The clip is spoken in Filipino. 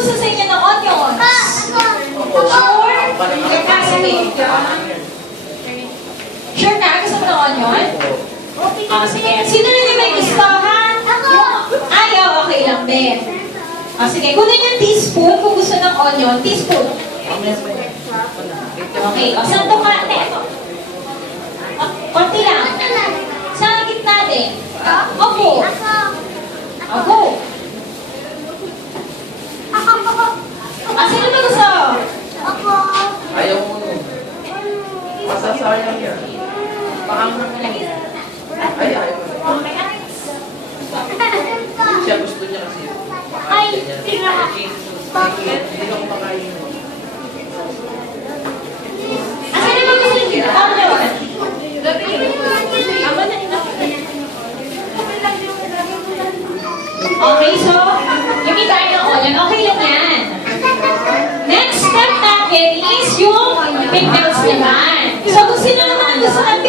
gusto sa inyo ng onions? Sure? Sige. Sure ka? Gusto mo ng onion? Sige. Sino na may gusto, ha? Ayaw, okay lang din. Sige, kunin yung teaspoon kung gusto ng onion. Teaspoon. Okay, santo ka. Konti lang. Sa gitna din. Opo. Ako. Sino ba gusto? Ayaw mo nun. Masasayang yan. Ay, ayaw mo. Siya gusto niya kasi. Ay, tira. Hindi lang makain. Sino ba gusto yung onion? Okay, so, yung tayo ng onion, okay lang yan. Next step natin is yung pickles naman. So, kung sino naman gusto ng